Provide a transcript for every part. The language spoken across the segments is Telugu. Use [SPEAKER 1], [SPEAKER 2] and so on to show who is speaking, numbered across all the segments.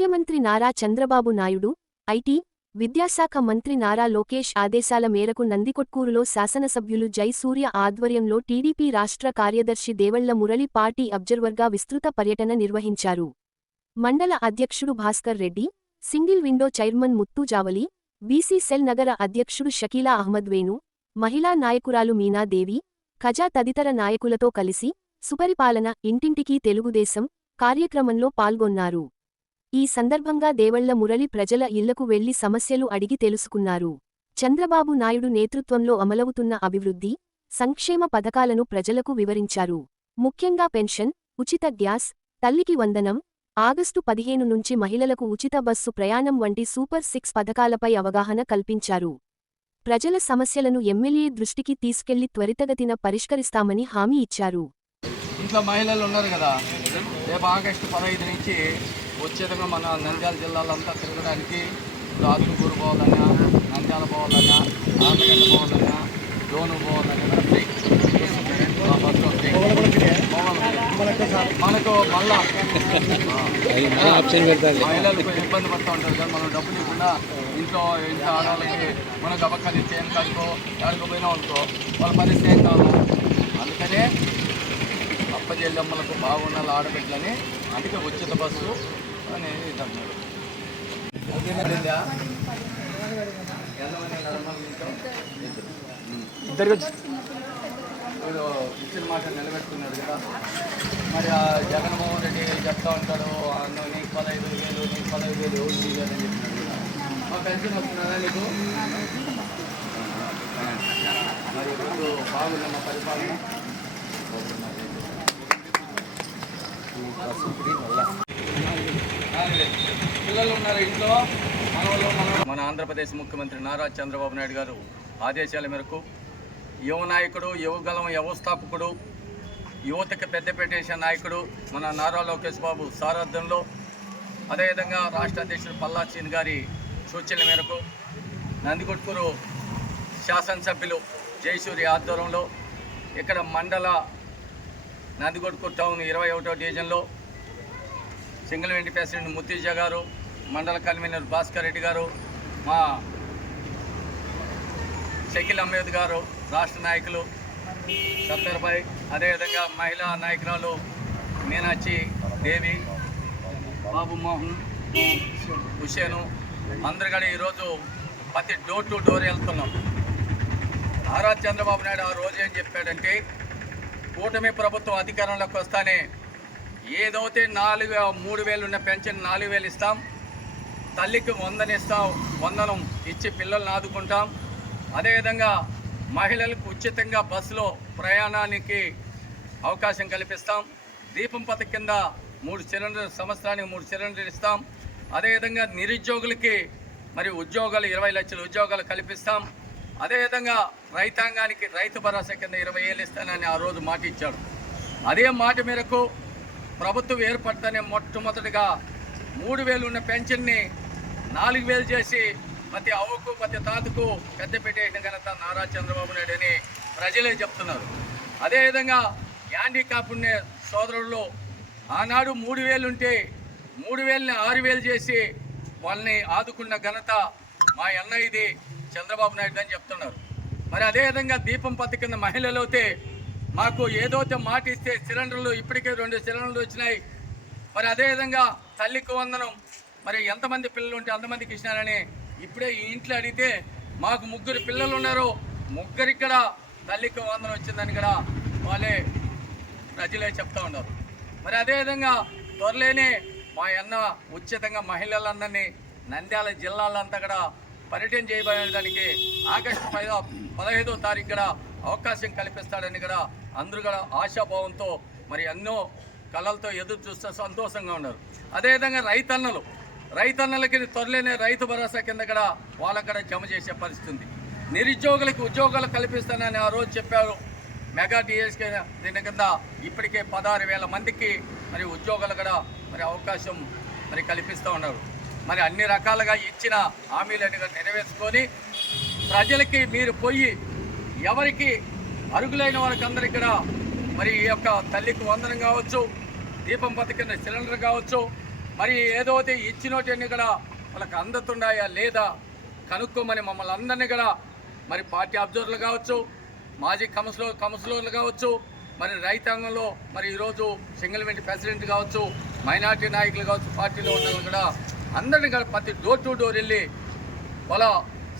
[SPEAKER 1] ముఖ్యమంత్రి నారా చంద్రబాబు నాయుడు ఐటీ విద్యాశాఖ మంత్రి నారా లోకేష్ ఆదేశాల మేరకు నందికొట్కూరులో శాసనసభ్యులు జైసూర్య ఆధ్వర్యంలో టీడీపీ రాష్ట్ర కార్యదర్శి దేవళ్ళ మురళి పార్టీ అబ్జర్వర్గా విస్తృత పర్యటన నిర్వహించారు. మండల అధ్యక్షుడు Bhaskar Reddy single window chairman Muthu Javali BC cell నగర అధ్యక్షుడు షకీలా అహ్మద్ వేణు మహిళా నాయకురాలు మీనాదేవి ఖజా తదితర నాయకులతో కలిసి సుపరిపాలన ఇంటింటికీ తెలుగుదేశం కార్యక్రమంలో పాల్గొన్నారు. ఈ సందర్భంగా దేవళ్ళ మురళి ప్రజల ఇళ్ళకు వెళ్ళి సమస్యలు అడిగి తెలుసుకున్నారు. చంద్రబాబు నాయుడు నేతృత్వంలో అమలవుతున్న అభివృద్ధి సంక్షేమ పథకాలను ప్రజలకు వివరించారు. ముఖ్యంగా పెన్షన్ ఉచిత గ్యాస్ తల్లికి వందనం ఆగస్టు పదిహేను నుంచి మహిళలకు ఉచిత బస్సు ప్రయాణం వంటి సూపర్ సిక్స్ పథకాలపై అవగాహన కల్పించారు. ప్రజల సమస్యలను ఎమ్మెల్యే దృష్టికి తీసుకెళ్ళి త్వరితగతిన పరిష్కరిస్తామని హామీ ఇచ్చారు.
[SPEAKER 2] ఇంట్లో మహిళలు ఉన్నారు కదా రేపు ఆగస్టు పదహైదు నుంచి వచ్చేదంగా మన నంద్యాల జిల్లాలంతా తిరగడానికి ఇప్పుడు ఆత్మకూరు పోవాలన్నా నంద్యాల పోవాలన్నా ఆంధ్రగడ్డ పోవాలన్నా జోను పోవాలన్నా మనకు మళ్ళా మహిళలు ఇబ్బంది పడుతూ ఉంటారు కానీ మనం డబ్బులు ఇవ్వకుండా ఇంట్లో ఇంట్లో ఆడవాళ్ళకి మన గబక్కని చేయని కాదుకో ఎక్కడికి పోయినా అనుకో వాళ్ళ పరిస్థితి ఏం కాదు. అందుకనే అప్పచెల్లెమ్మలకు బాగుండాలి ఆడబిడ్డలని అందుకే ఉచిత బస్సు
[SPEAKER 3] ఇద్దరికి
[SPEAKER 2] ఇప్పుడు ఇచ్చిన మాట నిలబెట్టుకున్నాడు కదా. మరి ఆ జగన్మోహన్ రెడ్డి చెప్తా ఉంటాడు "ఆ, నువ్వు నీకు పదహైదు వేలు నీకు పదహైదు వేలు ఎవరు తీయాలని చెప్పినాడు కదా. మా పెన్షన్ వస్తున్నదా నీకు? మరి ఇప్పుడు బాగుందన్న పరిపాలన. పిల్లలు ఉన్నారు ఇంట్లో. మన ఆంధ్రప్రదేశ్ ముఖ్యమంత్రి నారా చంద్రబాబు నాయుడు గారు ఆదేశాల మేరకు యువ నాయకుడు యువగలం వ్యవస్థాపకుడు యువతకి పెద్దపేట వేసే నాయకుడు మన నారా లోకేష్ బాబు సారథ్యంలో అదేవిధంగా రాష్ట్ర అధ్యక్షుడు పల్లా చీన్ గారి సూచనల మేరకు నందికొట్కూరు శాసనసభ్యులు జయసూరి ఆధ్వర్యంలో ఇక్కడ మండల నందికొట్కూరు టౌన్ ఇరవై ఒకటో డివిజన్లో సింగిల్ ప్రెసిడెంట్ ముత్తీజా గారు మండల కన్వీనర్ భాస్కర్ రెడ్డి గారు మా షకీల్ అహ్మద్ గారు రాష్ట్ర నాయకులు సత్తర్భాయ్ అదేవిధంగా మహిళా నాయకురాలు మీనాక్షి దేవి బాబు మోహన్ హుషేను అందరు కూడా ఈరోజు ప్రతి డోర్ టు డోర్ వెళ్తున్నాం. నారా చంద్రబాబు నాయుడు ఆ రోజు ఏం చెప్పాడంటే కూటమి ప్రభుత్వం అధికారంలోకి వస్తానే ఏదైతే నాలుగు మూడు వేలు ఉన్న పెన్షన్ నాలుగు వేలు ఇస్తాం తల్లికి వందనిస్తాం వందనం ఇచ్చి పిల్లల్ని ఆదుకుంటాం. అదేవిధంగా మహిళలకు ఉచితంగా బస్సులో ప్రయాణానికి అవకాశం కల్పిస్తాం. దీపం పథకం కింద మూడు సిలిండర్ సంవత్సరానికి మూడు సిలిండర్ ఇస్తాం. అదేవిధంగా నిరుద్యోగులకి మరి ఉద్యోగాలు ఇరవై లక్షల ఉద్యోగాలు కల్పిస్తాం. అదేవిధంగా రైతాంగానికి రైతు భరోసా కింద ఇరవై ఏళ్ళు ఇస్తానని ఆ రోజు మాట ఇచ్చాడు అదే మాట మేరకు ప్రభుత్వం ఏర్పడతానే మొట్టమొదటిగా మూడు వేలు ఉన్న పెన్షన్ని నాలుగు వేలు చేసి ప్రతి అవ్వకు ప్రతి తాతకు పెద్ద పెట్టేసిన ఘనత నారా చంద్రబాబు నాయుడు అని ప్రజలే చెప్తున్నారు. అదేవిధంగా హ్యాండిక్యాప్ ఉండే సోదరుల్లో ఆనాడు మూడు వేలు ఉంటే మూడు వేలని ఆరు వేలు చేసి వాళ్ళని ఆదుకున్న ఘనత మా అన్నయ్యది చంద్రబాబు నాయుడు అని చెప్తున్నారు. మరి అదేవిధంగా దీపం పథకం మహిళలు అయితే మాకు ఏదైతే మాట ఇస్తే సిలిండర్లు ఇప్పటికే రెండు సిలిండర్లు వచ్చినాయి. మరి అదేవిధంగా తల్లికి వందనం. మరి ఎంతమంది పిల్లలు ఉంటే అంతమందికి ఇచ్చినారని ఇప్పుడే ఈ ఇంట్లో అడిగితే మాకు ముగ్గురు పిల్లలు ఉన్నారు. ముగ్గురికి కూడా తల్లికి వందనం వచ్చిందని కూడా వాళ్ళే ప్రజలే చెప్తా ఉన్నారు. మరి అదేవిధంగా త్వరలోనే మా అన్న ఉచితంగా మహిళలందరినీ నంద్యాల జిల్లాలంతా కూడా పర్యటన చేయబడడానికి ఆగస్టు పద పదహైదో తారీఖు కూడా అవకాశం కల్పిస్తాడని కూడా అందరూ కూడా ఆశాభావంతో మరి ఎన్నో కళలతో ఎదురు చూస్తూ సంతోషంగా ఉన్నారు. అదేవిధంగా రైతన్నలు రైతన్నలకి త్వరలోనే రైతు భరోసా కింద కూడా వాళ్ళక్కడ జమ చేసే పరిస్థితి ఉంది. నిరుద్యోగులకు ఉద్యోగాలు కల్పిస్తానని ఆ రోజు చెప్పారు. మెగా డిఎస్కే దీని కింద ఇప్పటికే పదహారు వేల మందికి మరి ఉద్యోగాలు కూడా మరి అవకాశం మరి కల్పిస్తూ ఉన్నారు. మరి అన్ని రకాలుగా ఇచ్చిన హామీలను నెరవేర్చుకొని ప్రజలకి మీరు పోయి ఎవరికి అరుగులైన వారికి అందరికీ మరి ఈ యొక్క తల్లికి వందనం కావచ్చు దీపం పథకం సిలిండర్ కావచ్చు మరి ఏదో ఒకటి కూడా వాళ్ళకి అందుతున్నాయా లేదా కనుక్కోమని మమ్మల్ని అందరినీ కూడా మరి పార్టీ అబ్జర్వర్లు కావచ్చు మాజీ కౌన్సిలర్ కౌన్సిలర్లు కావచ్చు మరి రైతాంగంలో మరి ఈరోజు సింగిల్ వింటి ప్రెసిడెంట్ కావచ్చు మైనార్టీ నాయకులు కావచ్చు పార్టీలో ఉన్న కూడా అందరినీ కూడా ప్రతి డోర్ టు డోర్ వెళ్ళి వాళ్ళ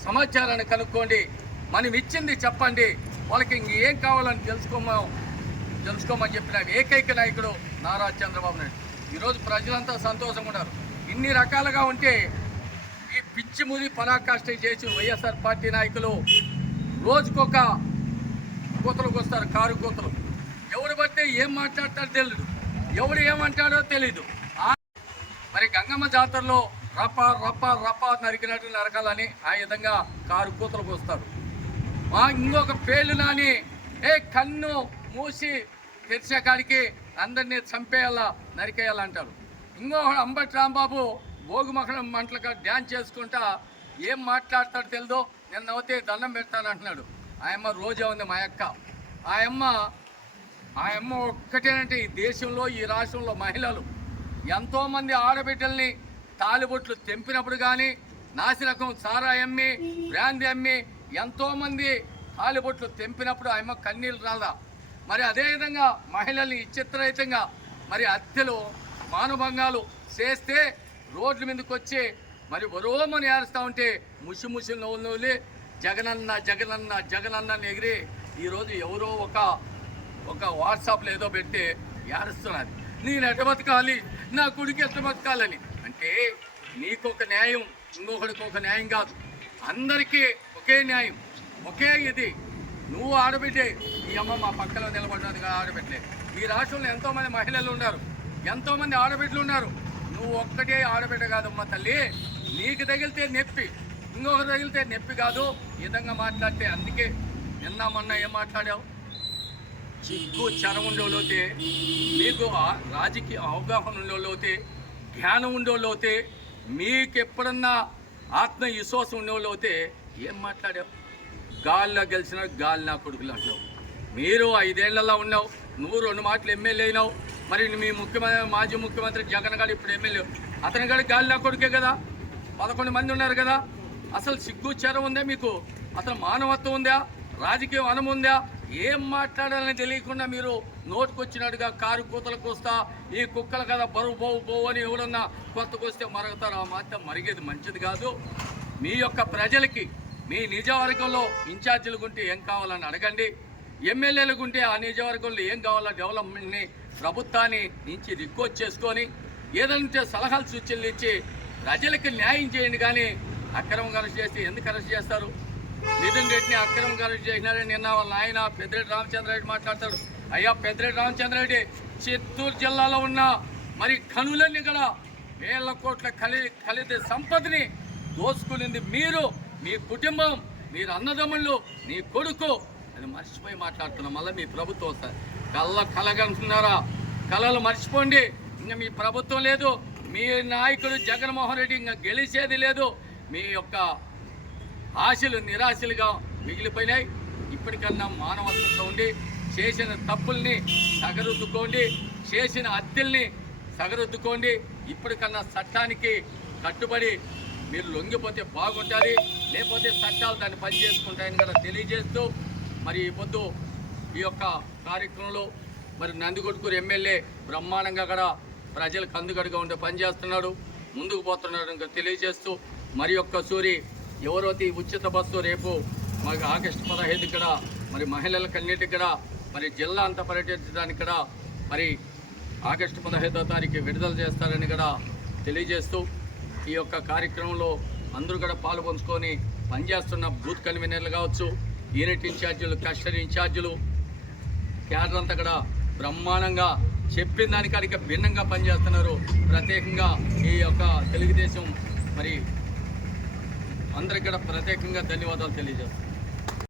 [SPEAKER 2] సమాచారాన్ని కనుక్కోండి. మనం ఇచ్చింది చెప్పండి. వాళ్ళకి ఇంకేం కావాలని తెలుసుకోమో తెలుసుకోమని చెప్పిన ఏకైక నాయకుడు నారా చంద్రబాబు నాయుడు. ఈరోజు ప్రజలంతా సంతోషంగా ఉన్నారు. ఇన్ని రకాలుగా ఉంటే ఈ పిచ్చి ముది పరాకాష్ఠ చేసి వైఎస్ఆర్ పార్టీ నాయకులు రోజుకొక కూతలకు వస్తారు కారు కూతలు. ఎవడు పడితే ఏం మాట్లాడతాడో తెలియదు ఎవడు ఏమంటాడో తెలీదు. మరి గంగమ్మ జాతరలో రప్ప రప్ప రప్ప నరికినట్టు నరకాలని ఆ విధంగా కారు కూతలకు వస్తారు. ఇంకొక పేర్లు నాని ఏ కన్ను మూసి తెరిచే కాడికి అందరినీ చంపేయాలా నరికేయాలంటారు ఇంకో ఇంకొక అంబటి రాంబాబు భోగి మంటలుగా డ్యాన్స్ చేసుకుంటా ఏం మాట్లాడతాడో తెలియదు నిన్న అవుతే దండం పెడతానంటున్నాడు ఆయమ్మ రోజా ఉంది మా అక్క. ఆయమ్మ ఆయమ్మ ఒక్కటేనంటే ఈ దేశంలో ఈ రాష్ట్రంలో మహిళలు. ఎంతోమంది ఆడబిడ్డల్ని తాలిబొట్లు తెంపినప్పుడు కానీ నాసిరకం సారా అమ్మి బ్రాంది అమ్మి ఎంతోమంది తాలిబొట్లు తెంపినప్పుడు ఆయమ్మ కన్నీళ్ళు రాదా మరి అదేవిధంగా మహిళల్ని ఇచ్చిత్రహితంగా మరి హత్యలు మానభంగాలు చేస్తే రోడ్ల మీదకి వచ్చి మరి వరోమని ఏరుస్తూ ఉంటే ముసి ముసి నవ్వులు నవ్వులి జగనన్న జగనన్న జగనన్న ఎగిరి ఈరోజు ఎవరో ఒక ఒక వాట్సాప్లో ఏదో పెట్టి ఏడుస్తున్నది నేను ఎట్ట బతకాలి? నా కొడుకు ఎట్ట బతకాలని? అంటే నీకొక న్యాయం ఇంకొకడికి ఒక న్యాయం కాదు. అందరికీ ఒకే న్యాయం ఒకే ఇది. నువ్వు ఆడబిడ్డే ఈ అమ్మ మా పక్కలో నిలబడినది ఆడబిడ్డే. ఈ రాష్ట్రంలో ఎంతోమంది మహిళలు ఉన్నారు ఎంతోమంది ఆడబిడ్డలు ఉన్నారు. నువ్వు ఒక్కటే ఆడబిడ్డ కాదమ్మా తల్లి. నీకు తగిలితే నొప్పి ఇంకొకరు తగిలితే నొప్పి కాదు. విధంగా మాట్లాడితే అందుకే నిన్న మొన్న ఏం మాట్లాడావు? చిక్కు చరం ఉండేలోతే మీకు రాజకీయ అవగాహన ఉండేలోతే జ్ఞానం ఉండేలోతే మీకు ఎప్పుడన్నా ఆత్మ విశ్వాసం అయితే ఏం మాట్లాడావు? గాల్లో గెలిచిన గాలి నా కొడుకులు అంటావు మీరు ఐదేళ్ళలో ఉన్నావు నువ్వు రెండు మాటలు ఎమ్మెల్యే అయినావు. మరి మీ ముఖ్యమంత్రి మాజీ ముఖ్యమంత్రి జగన్ గారు ఇప్పుడు ఎమ్మెల్యే. అతని గారి గాలి నా కొడుకే కదా? పదకొండు మంది ఉన్నారు కదా? అసలు సిగ్గు చెరం ఉందా మీకు? అసలు మానవత్వం ఉందా? రాజకీయం అనం ఉందా? ఏం మాట్లాడాలని తెలియకుండా మీరు నోటుకొచ్చినట్టుగా కారు కూతలకు వస్తా ఈ కుక్కలు కదా బరువు పోవు పోవు అని ఎవడన్నా కొత్తకొస్తే మరగతారు? ఆ మాట మరిగేది మంచిది కాదు. మీ యొక్క ప్రజలకి మీ నిజవర్గంలో ఇన్ఛార్జీలు ఉంటే ఏం కావాలని అడగండి. ఎమ్మెల్యేలు ఉంటే ఆ నియోజకవర్గంలో ఏం కావాలో డెవలప్మెంట్ని ప్రభుత్వాన్ని నుంచి రిక్వెస్ట్ చేసుకొని ఏదంటే సలహాలు సూచనలు ఇచ్చి ప్రజలకు న్యాయం చేయండి కానీ అక్రమం అరెస్ట్ చేసి ఎందుకు అరెస్ట్ చేస్తారు? నితిన్ రెడ్డిని అక్రమం అరెస్ట్ చేసినారని నిన్న వాళ్ళ ఆయన పెద్దిరెడ్డి రామచంద్రరెడ్డి మాట్లాడతాడు. అయ్యా పెద్దిరెడ్డి రామచంద్రరెడ్డి చిత్తూరు జిల్లాలో ఉన్న మరి కనులన్నీ కూడా వేల కోట్ల కలి ఖరీదు సంపదని దోసుకునింది మీరు. మీ కుటుంబం మీరు అన్నదమ్ముళ్ళు నీ కొడుకు. అని మర్చిపోయి మాట్లాడుతున్నాం మళ్ళీ మీ ప్రభుత్వం సార్ కళ్ళ కలగంటున్నారా? కళలు మర్చిపోండి. ఇంకా మీ ప్రభుత్వం లేదు. మీ నాయకుడు జగన్మోహన్ రెడ్డి ఇంకా గెలిచేది లేదు. మీ యొక్క ఆశలు నిరాశలుగా మిగిలిపోయినాయి. ఇప్పటికన్నా మానవత్వంతో ఉండి చేసిన తప్పుల్ని సగరుద్దుకోండి. చేసిన హత్యల్ని సగరుద్దుకోండి. ఇప్పటికన్నా చట్టానికి కట్టుబడి మీరు లొంగిపోతే బాగుంటుంది. లేకపోతే చట్టాలు దాన్ని పని చేసుకుంటాయని కూడా తెలియజేస్తూ మరి ఈ పొద్దు ఈ యొక్క కార్యక్రమంలో మరి నందికొట్కూరు ఎమ్మెల్యే బ్రహ్మాండంగా కూడా ప్రజలకు అందుగడుగా ఉండే పని చేస్తున్నాడు ముందుకు పోతున్నాడు ఇంకా తెలియజేస్తూ మరి యొక్క సూరి ఎవరైతే ఉచిత బస్సు రేపు మాకు ఆగస్టు పదహైదు ఇక్కడ మరి మహిళలకు అన్నిటికి కూడా మరి జిల్లా అంతా పర్యటించడానికి కూడా మరి ఆగస్టు పదహైదో తారీఖు విడుదల చేస్తారని కూడా తెలియజేస్తూ ఈ యొక్క కార్యక్రమంలో అందరూ కూడా పాలు పంచుకొని పనిచేస్తున్న బూత్ కన్వీనర్లు కావచ్చు యూనిట్ ఇన్ఛార్జీలు క్లస్టర్ ఇన్ఛార్జీలు క్యాడర్ అంతా కూడా బ్రహ్మాండంగా చెప్పిన దానికాడికి భిన్నంగా పనిచేస్తున్నారు. ప్రత్యేకంగా ఈ యొక్క తెలుగుదేశం మరి అందరికి కూడా ప్రత్యేకంగా ధన్యవాదాలు తెలియజేస్తున్నాను